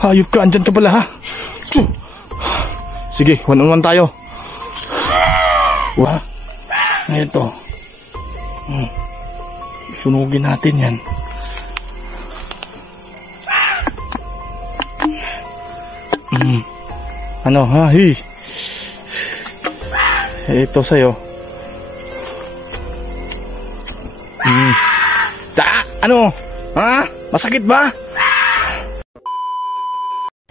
Hayop ka, andyan ka pala ha. Sige, 1-on-1 tayo. Wah, ito. Sunugin natin yan. Ano ha, ito sa'yo. Ano? Ha? Masakit ba?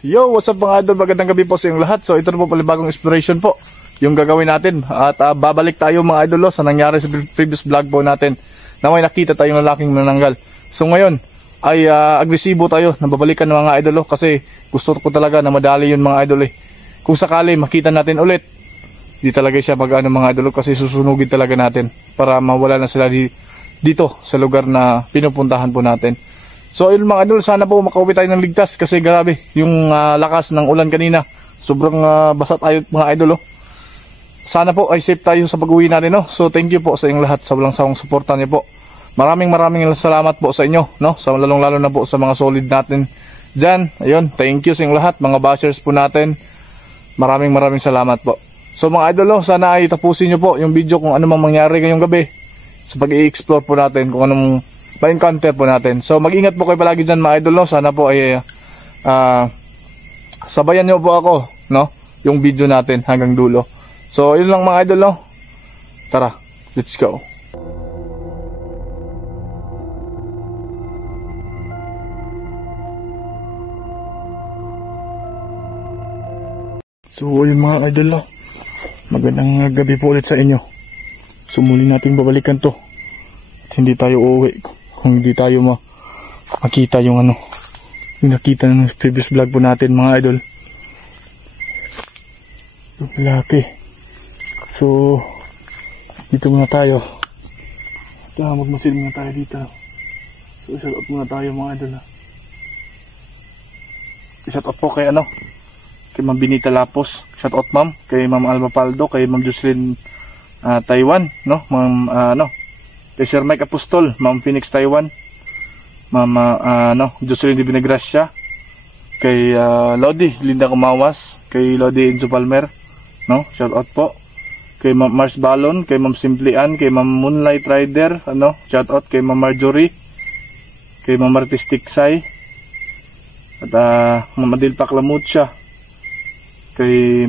Yo, what's up mga idol? Magandang gabi po sa inyong lahat. So ito na po pala bagong exploration po yung gagawin natin. At babalik tayo mga idol sa nangyari sa previous vlog po natin na may nakita tayong lalaking manananggal. So ngayon ay agresibo tayo na babalikan ng mga idol kasi gusto ko talaga na madali yun mga idol Kung sakali makita natin ulit, di talaga siya mag-ano mga idol kasi susunugin talaga natin para mawala na sila dito sa lugar na pinupuntahan po natin. So yun mga idol, sana po makauwi tayo ng ligtas kasi grabe yung lakas ng ulan kanina. Sobrang basa tayo mga idol Sana po ay safe tayo sa pag-uwi natin So thank you po sa inyong lahat sa walang sawang suporta niyo po. Maraming salamat po sa inyo sa lalong-lalo na po sa mga solid natin dyan. Ayun, thank you sa inyong lahat mga bashers po natin. Maraming salamat po. So mga idol sana ay tapusin niyo po yung video kung ano mang mangyari ngayong gabi sa pag-i-explore po natin, kung anong ma-encounter po natin. So mag-ingat po kayo palagi dyan mga idol Sana po ay sabayan nyo po ako yung video natin hanggang dulo. So yun lang mga idol Tara, let's go. So yun mga idol magandang gabi po ulit sa inyo. So muli natin babalikan to at hindi tayo uuwi kung hindi tayo makita yung yung nakita ng previous vlog po natin mga idol. Yung laki. So dito muna tayo. Magmasid muna tayo dito. So shout out muna tayo mga idol Shout out po kay kay Ma'am Benita Lapos. Shout out ma'am. Kay Ma'am Alma Paldo, kay Ma'am Jocelyn Taiwan, Ma'am kay Sir Mike Apostol, Ma'am Phoenix Taiwan, Ma'am Jocelyn de Vinagracia, kay Lodi Linda Kumawas, kay Lodi Enzo Palmer, shout out po. Kay Ma'am Mars Balon, kay Ma'am Simplian, kay Ma'am Moonlight Rider, shout out kay Ma'am Marjorie, kay Ma'am Martis Tiksay, at Ma'am Adil Paklamucha, kay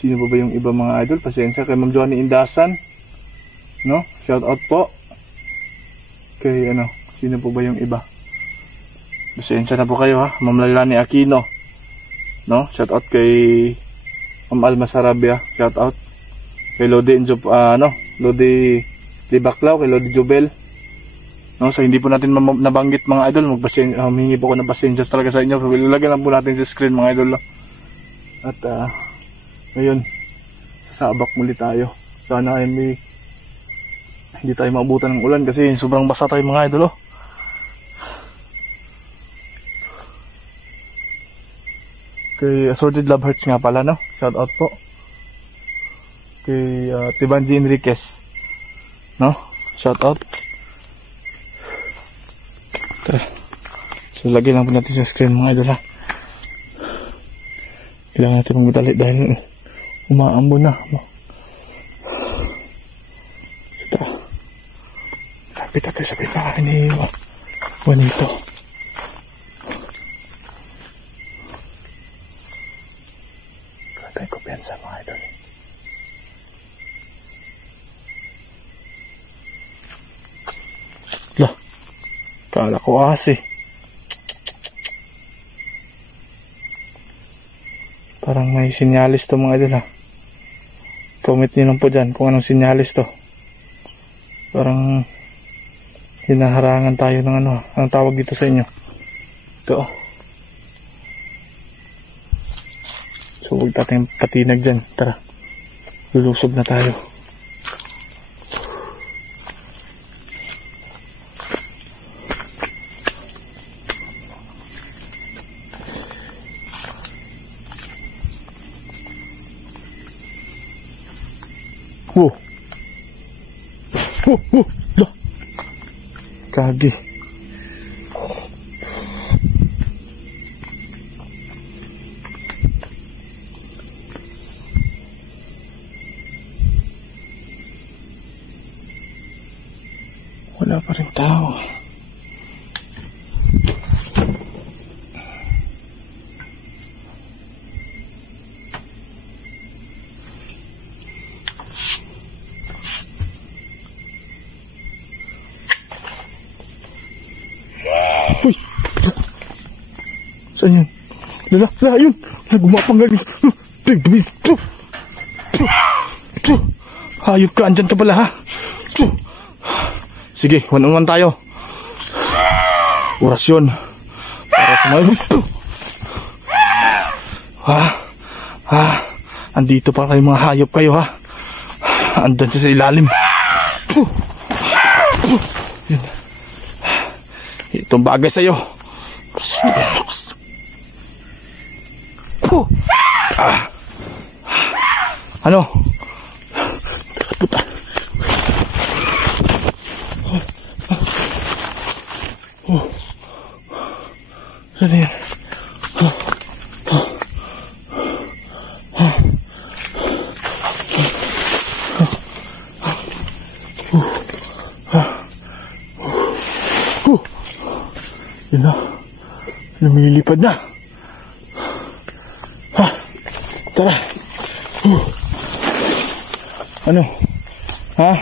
sino ba yung iba mga idol? Pasensya. Kay Ma'am Johnny Indasan, shout out po. Kay sino po ba yung iba? Pasensya na po kayo Ma'am Lalani Aquino, shout out kay Ma'am Alma Sarabia, shout out. Kay Lodi Enzo Lodi Libaklaw, kay Lodi Jubel. So hindi po natin nabanggit mga idol, humingi po ko ng pasensya talaga sa inyo. Ilagay lang po natin sa screen mga idol At ngayon sasabak muli tayo. Sana ay hindi tayo maabutan ng ulan kasi sobrang basa tayo mga idol Kay Assorted Love Hearts nga pala shout out po. Kay Tibanji Enriquez shout out. Tara. So lagyan lang po natin sa screen mga idol Kailangan natin magdali dahil umaambo na. So tara. Kapit tayo sa pipakan ni Juanito. Kaya tayo kumpiyansa mga idol. Lah. Kala ko parang may sinyalis to mga idol Comment nyo lang po dyan kung anong sinyalis to. Parang hinaharangan tayo ng ang tawag dito sa inyo. Ito So huwag tayong patinag dyan. Tara, lulusob na tayo. Kagi. Wala pa rin tao. Uy! Saan yun? Lala, yun! Gumapang galis. Hayop ka, andyan ka pala ha. Sige, one-on-one tayo. Orasyon. Para sa mga... andito pa kayo mga hayop kayo ha. Andyan siya sa ilalim. Yun. Itong bagay sa'yo. Ano? Puta. Saan yan? Yun na. Lumilipad na. Tara. Ano? Ha?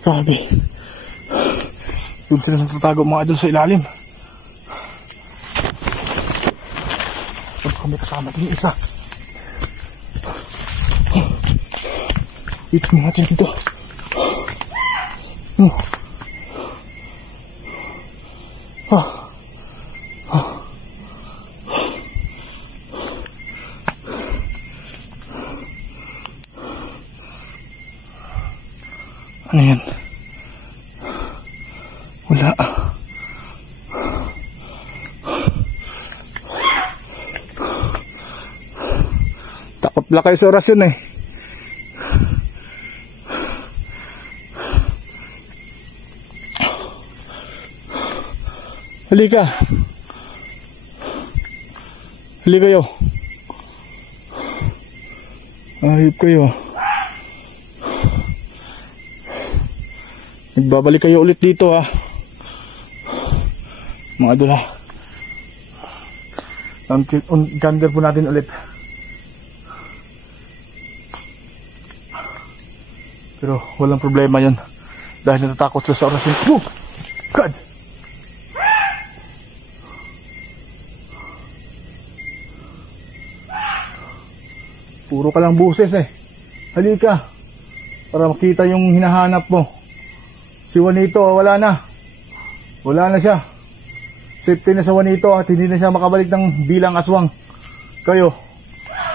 Grabe. Doon sila nagtatago mga idol sa ilalim. Huwag kami kasama din yung isa. Dito natin dito. Ano yan? Wala. Takot lang kayo sa orasyon eh. Halika. Halika kayo. Ayop kayo. Nagbabalik kayo ulit dito ha. Mga idol ha. Gander po natin ulit. Pero walang problema yun. Dahil natatakot sila sa orasyon. Oh! God! Puro ka lang buses eh. Halika. Para makita yung hinahanap mo. Si Juanito, wala na. Wala na siya. Safety na sa Juanito at hindi na siya makabalik ng bilang aswang. Kayo,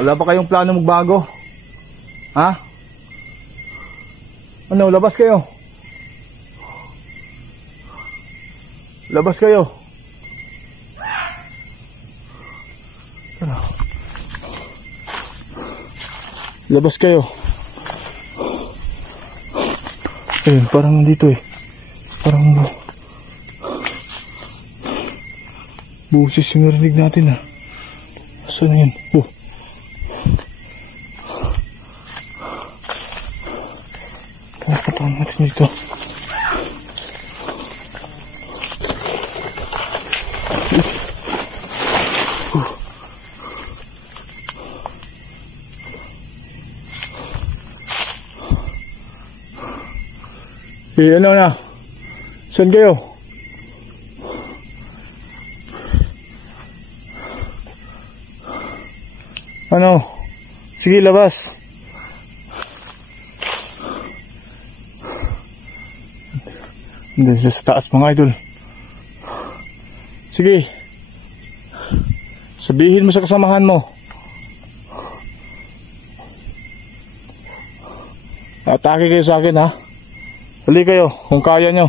wala pa kayong plano magbago? Ha? Ano, labas kayo. Labas kayo. Ano? Labas kayo. Ayun, parang dito eh. Parang busis yung narinig natin ah. Saan na yun? Oh. Pagkataon natin dito. Eh, ano na? Saan kayo? Ano? Sige, labas. Andun siya sa taas mga idol. Sige. Sabihin mo sa kasamahan mo. Atake kayo sa akin ha. Huli kayo kung kaya nyo.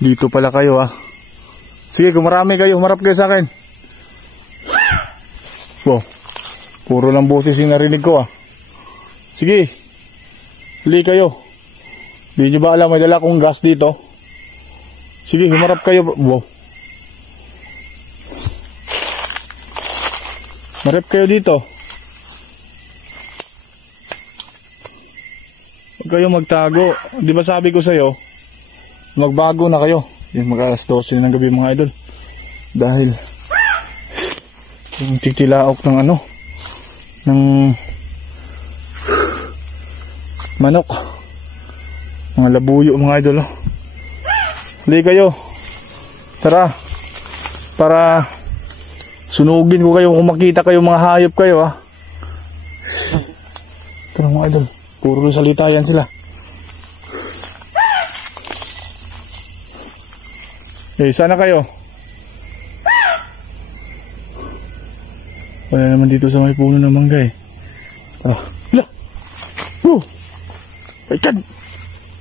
Dito pala kayo ah. Sige, kung marami kayo, humarap kayo sa akin. Wow, puro lang boses yung narinig ko ah. Sige, huli kayo. Di nyo ba alam, may dala akong gas dito. Sige, humarap kayo. Wow, marap kayo dito. Huwag kayo magtago. Di ba sabi ko sa'yo, magbago na kayo. Yan, mag-alas 12 ng gabi mga idol. Dahil yung titilaok ng ano, ng manok, mga labuyo mga idol. Hindi kayo, tara, para sunugin ko kayo kung makita kayo, mga hayop kayo ha. Tara mga idol, puro salita yan sila. Eh, sana kayo. Wala naman dito sa may puno ng mangga eh. Ah, hala. Paikan.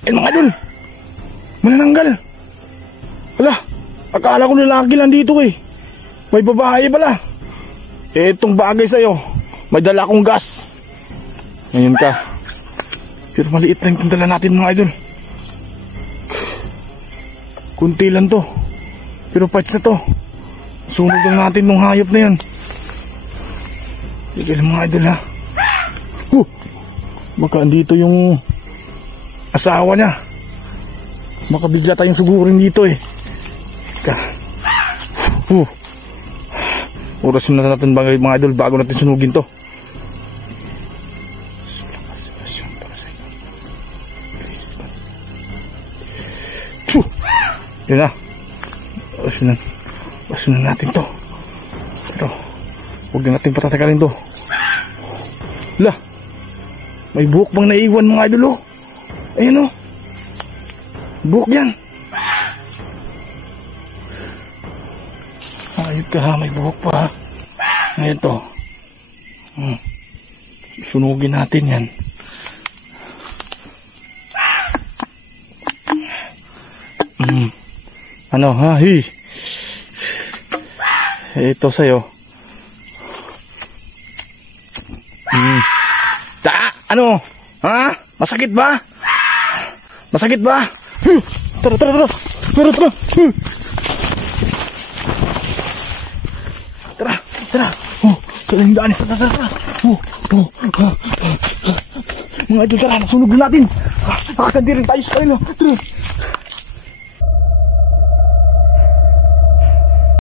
Eh mga idol, manananggal. Hala, akala ko lalaki lang dito eh. May babae pala. Eh, itong bagay sa'yo, may dala akong gas. Ngayon ka. Pero maliit lang itong dala natin mga idol. Kunti lang to. Pero patch na to. Sunog lang natin nung hayop na yan. Sige lang mga idol ha. Baka andito yung asawa niya. Baka bigla tayong sugurin dito eh. Orasin na natin mga idol bago natin sunugin to. Yun na. Orasin na natin to. Pero huwag na natin patatagalin to. Lah, may buhok bang naiwan mga idol oh. Ayun oh, buhok yan. Ayun ka ha, may buhok pa ha. Ngayon to, sunugin natin yan. Ano ha, hi. Ito sa'yo. Ano? Ha? Masakit ba? Masakit ba? Tara. Tara. Tara yung daan. Tara. Mga idol, tara. Nasunog natin. Nakakandi rin tayo sa kanila. Tara.